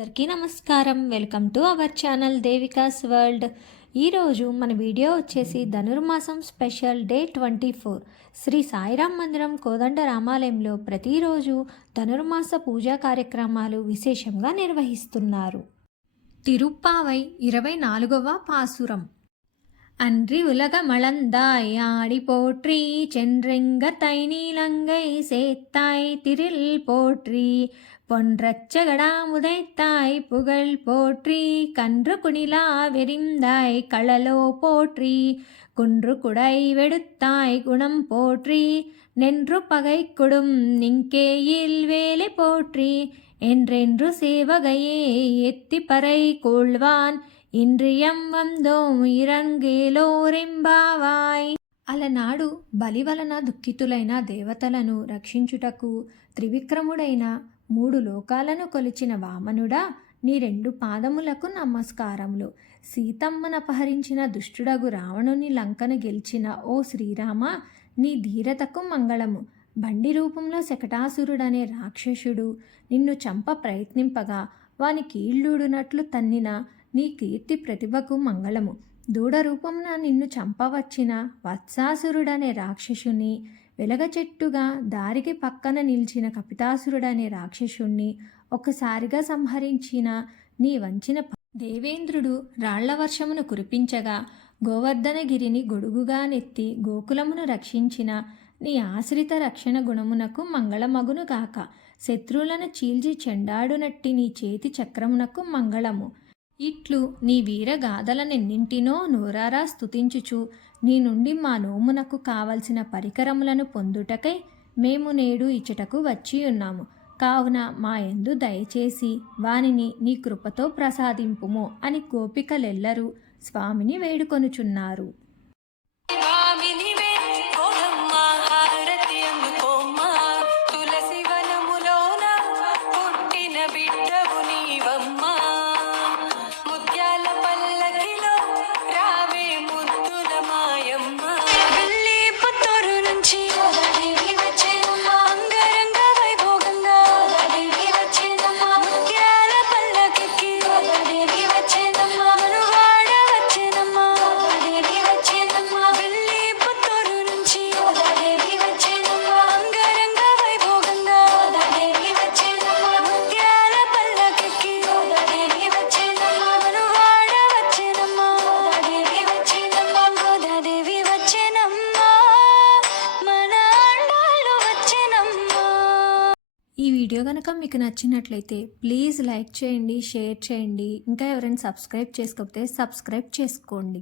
అందరికీ నమస్కారం. Welcome to our channel దేవికాస్ world. ఈరోజు మన వీడియో వచ్చేసి ధనుర్మాసం స్పెషల్ డే 24. శ్రీ సాయిరాం మందిరం కోదండ రామాలయంలో ప్రతిరోజు ధనుర్మాస పూజా కార్యక్రమాలు విశేషంగా నిర్వహిస్తున్నారు. తిరుప్పావై 24వ పాసురం. அன்றி உலகமளந்தாய் ஆடி போற்றி சென்றெங்கத்தை நீலங்கை சேத்தாய் திரில் போற்றி பொன்றச்சகடா முதைத்தாய் புகழ் போற்றி கன்று குணிலா வெறிந்தாய் களலோ போற்றி குன்று குடை வெடுத்தாய் குணம் போற்றி நென்று பகை கொடும் நிங்கேயில் வேலை போற்றி என்றென்று சேவகையே எத்தி பறை கொள்வான் ఇంద్రియం వందోం ఇరంగేలోరింబావాయ్. అలనాడు బలి వలన దుఃఖితులైన దేవతలను రక్షించుటకు త్రివిక్రముడైన 3 లోకాలను కొలిచిన వామనుడా, నీ 2 పాదములకు నమస్కారములు. సీతమ్మనపహరించిన దుష్టుడగు రావణుని లంకను గెలిచిన ఓ శ్రీరామ, నీ ధీరతకు మంగళము. బండి రూపంలో శకటాసురుడనే రాక్షసుడు నిన్ను చంప ప్రయత్నింపగా వాని కీళ్ళూడునట్లు తన్నిన నీ కీర్తి ప్రతిభకు మంగళము. దూడ రూపమున నిన్ను చంపవచ్చిన వత్సాసురుడనే రాక్షసుని, వెలగ చెట్టుగా దారికి పక్కన నిలిచిన కపితాసురుడనే రాక్షసుణ్ణి ఒక్కసారిగా సంహరించిన నీ వంచిన దేవేంద్రుడు రాళ్ల వర్షమును కురిపించగా గోవర్ధనగిరిని గొడుగుగా నెత్తి గోకులమును రక్షించిన నీ ఆశ్రిత రక్షణ గుణమునకు మంగళమగును గాక. శత్రువులను చీల్చి చెండాడునట్టి నీ చేతి చక్రమునకు మంగళము. ఇట్లు నీ వీరగాథలనెన్నింటినో నోరారా స్తుతించుచు నీ నుండి మా నోమునకు కావలసిన పరికరములను పొందుటకై మేము నేడు ఇచ్చటకు వచ్చి ఉన్నాము. కావున మా యందు దయచేసి వానిని నీ కృపతో ప్రసాదింపుము అని గోపికలెల్లరూ స్వామిని వేడుకొనుచున్నారు. ఈ వీడియో కనుక మీకు నచ్చినట్లయితే ప్లీజ్ లైక్ చేయండి, షేర్ చేయండి. ఇంకా ఎవరైనా సబ్స్క్రైబ్ చేసుకోకపోతే సబ్స్క్రైబ్ చేసుకోండి.